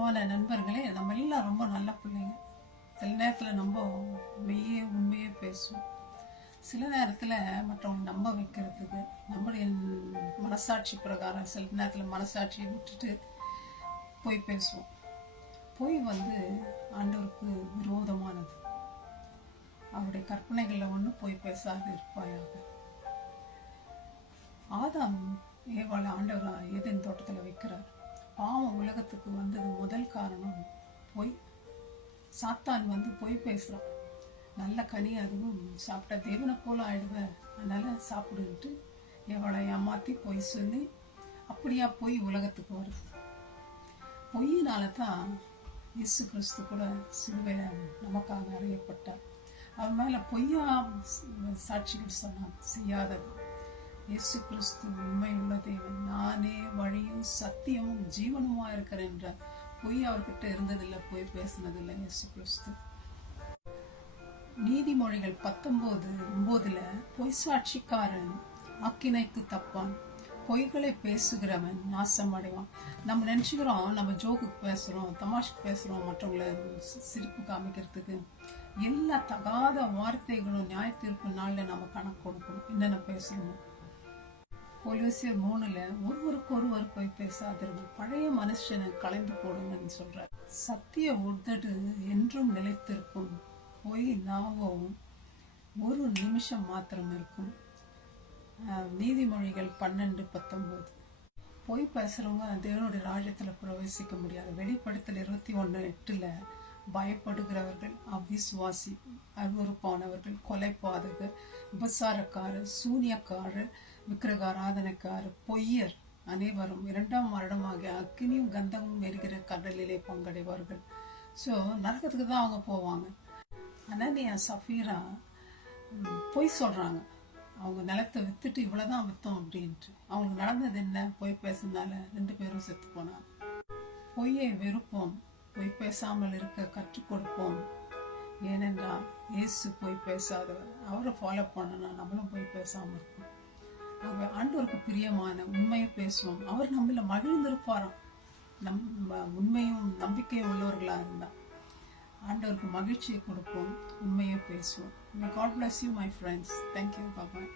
அன்பான நண்பர்களே, நம்ம எல்லாம் ரொம்ப நல்ல பிள்ளைங்க. சில நேரத்தில் நம்ம உண்மையே பேசுவோம். சில நேரத்தில் மற்றவங்க நம்ப வைக்கிறதுக்கு நம்முடைய மனசாட்சி பிரகாரம் சில நேரத்தில் மனசாட்சியை விட்டுட்டு போய் பேசுவோம். பொய் ஆண்டவருக்கு விரோதமானது. அவருடைய கற்பனைகளில் ஒன்று போய் பேசாது இருப்பாயாக. ஆதாம் ஏவாளை ஆண்டவர் ஏதேன் தோட்டத்தில் வைக்கிறார். பாவம் உலகத்துக்கு வந்தது முதல் காரணம் பொய். சாத்தான் பொய் பேசுகிறான். நல்ல கனி அதுவும் சாப்பிட்டா தேவனை போல ஆயிடுவேன், அதனால சாப்பிடுன்ட்டு ஏவாளை ஏமாற்றி பொய் சொல்லி அப்படியா பொய் உலகத்துக்கு வருது. பொய்யினால தான் இயேசு கிறிஸ்து கூட சிலுவையில் நமக்காக அறையப்பட்டார். அவன் மேலே பொய்யா சாட்சிகள் சொன்னான், செய்யாதது. இயேசு கிறிஸ்து உண்மையுள்ள தேவன், நானே வழியும் சத்தியமும் ஜீவனுமா இருக்கிறேன் என்ற பொய் அவர்கிட்ட இருந்ததில்லை, பொய் பேசினதில்லை இயேசு கிறிஸ்து. நீதிமொழிகள் 19:9 பொய் சாட்சிக்காரன் ஆக்கினைக்கு தப்பான், பொய்களை பேசுகிறவன் நாசம் அடைவான். நம்ம நினைச்சுக்கிறோம் நம்ம ஜோக்குக்கு பேசுறோம், தமாஷுக்கு பேசுறோம், மற்றவங்களை சிரிப்பு காமிக்கிறதுக்கு. எல்லா தகாத வார்த்தைகளும் நியாய தீர்ப்பு நாளில் நம்ம கணக்கு கொடுக்கணும், என்னென்ன பேசணும். கொலோசியர் 3 ஒருவருக்கு ஒருவர் போய் பேசாதீர்கள், பழைய மனுஷனை கலைந்து போடுங்கன்னு சொல்றார். சத்திய உதடு என்றும் நிலைத்திருக்கும், பொய் நாவோ ஒரு நிமிஷம் மாத்திரம் இருக்கும். நீதிமொழிகள் 12:19 பொய் பேசுறவங்க தேவனுடைய ராஜ்யத்துல பிரவேசிக்க முடியாது. வெளிப்படுத்தல் 21:8 பயப்படுகிறவர்கள், அவிசுவாசி, அருவருப்பானவர்கள், கொலைபாதகர், விபசாரக்காரர், சூனியக்காரர், விக்கிரகாராதனைக்காரர், பொய்யர் அனைவரும் 2ஆம் மரணமாகிய அக்கினியும் கந்தமும் எரிகிற கடலிலே பங்கடைவார்கள். ஸோ நரகத்துக்கு தான் அவங்க போவாங்க. அனனியா சஃபீரா பொய் சொல்றாங்க. அவங்க நிலத்தை வித்துட்டு இவ்வளவுதான் வித்தோம் அப்படின்ட்டு. அவங்களுக்கு நடந்தது என்ன? பொய் பேசுனால 2 பேரும் செத்து போனாங்க. பொய்யை வெறுப்போம், பொய் பேசாமல் இருக்க கற்றுக் கொடுப்போம். ஏனென்றால் இயேசு பொய் பேசாதவர். அவரை ஃபாலோ பண்ணனா நம்மளும் பொய் பேசாம இருப்போம். ஆண்டவருக்கு பிரியமான உண்மையை பேசுவோம். அவர் நம்மள மகிழ்ந்திருப்பாராம். நம்ம உண்மையும் நம்பிக்கையும் உள்ளவர்களா இருந்தா ஆண்டவருக்கு மகிழ்ச்சியை கொடுப்போம், உண்மையை பேசுவோம். God bless you, my friends. Thank you. Bye-bye.